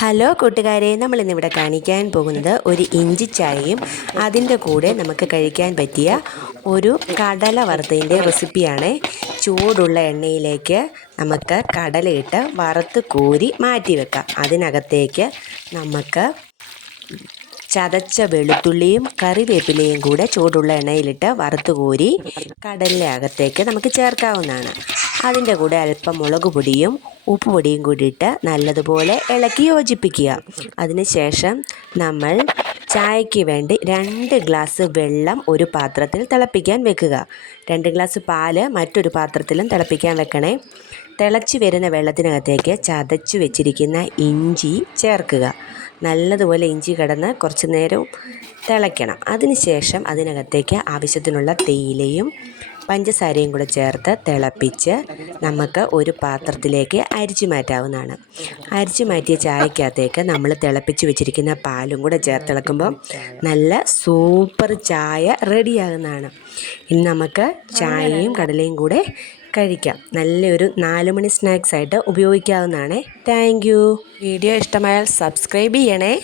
Hello കൂട്ടുകാരെ, നമ്മളിന്നിവിടെ കാണിക്കാൻ പോകുന്നത് ഒരു ഇഞ്ചി ചായയും അതിൻ്റെ കൂടെ നമുക്ക് കഴിക്കാൻ പറ്റിയ ഒരു കടല വറുത്തതിൻ്റെ റെസിപ്പിയാണ്. ചൂടുള്ള എണ്ണയിലേക്ക് നമുക്ക് കടലയിട്ട് വറുത്ത് കോരി മാറ്റി വെക്കാം. അതിനകത്തേക്ക് നമുക്ക് ചതച്ച വെളുത്തുള്ളിയും കറിവേപ്പിലയും കൂടെ ചൂടുള്ള എണ്ണയിലിട്ട് വറുത്ത് കോരി കടലിലെ അകത്തേക്ക് നമുക്ക് ചേർക്കാവുന്നതാണ്. അതിൻ്റെ കൂടെ അല്പം മുളക് പൊടിയും ഉപ്പുപൊടിയും കൂടിയിട്ട് നല്ലതുപോലെ ഇളക്കി യോജിപ്പിക്കുക. അതിനുശേഷം നമ്മൾ ചായയ്ക്ക് വേണ്ടി 2 ഗ്ലാസ് വെള്ളം ഒരു പാത്രത്തിൽ തിളപ്പിക്കാൻ വെക്കുക. 2 ഗ്ലാസ് പാല് മറ്റൊരു പാത്രത്തിലും തിളപ്പിക്കാൻ വെക്കണേ. തിളച്ച് വരുന്ന വെള്ളത്തിനകത്തേക്ക് ചതച്ച് വെച്ചിരിക്കുന്ന ഇഞ്ചി ചേർക്കുക. നല്ലതുപോലെ ഇഞ്ചി കിടന്ന് കുറച്ച് നേരം തിളയ്ക്കണം. അതിനുശേഷം അതിനകത്തേക്ക് ആവശ്യത്തിനുള്ള തേയിലയും പഞ്ചസാരയും കൂടെ ചേർത്ത് തിളപ്പിച്ച് നമുക്ക് ഒരു പാത്രത്തിലേക്ക് അരിച്ചു മാറ്റാവുന്നതാണ്. അരിച്ചു മാറ്റിയ ചായക്കകത്തേക്ക് നമ്മൾ തിളപ്പിച്ച് വെച്ചിരിക്കുന്ന പാലും കൂടെ ചേർത്തിളക്കുമ്പോൾ നല്ല സൂപ്പർ ചായ റെഡിയാകുന്നതാണ്. ഇനി നമുക്ക് ചായയും കടലയും കൂടെ കഴിക്കാം. നല്ലൊരു 4 മണി സ്നാക്സ് ആയിട്ട് ഉപയോഗിക്കാവുന്നതാണ്. Thank you. വീഡിയോ ഇഷ്ടമായാൽ സബ്സ്ക്രൈബ് ചെയ്യണേ.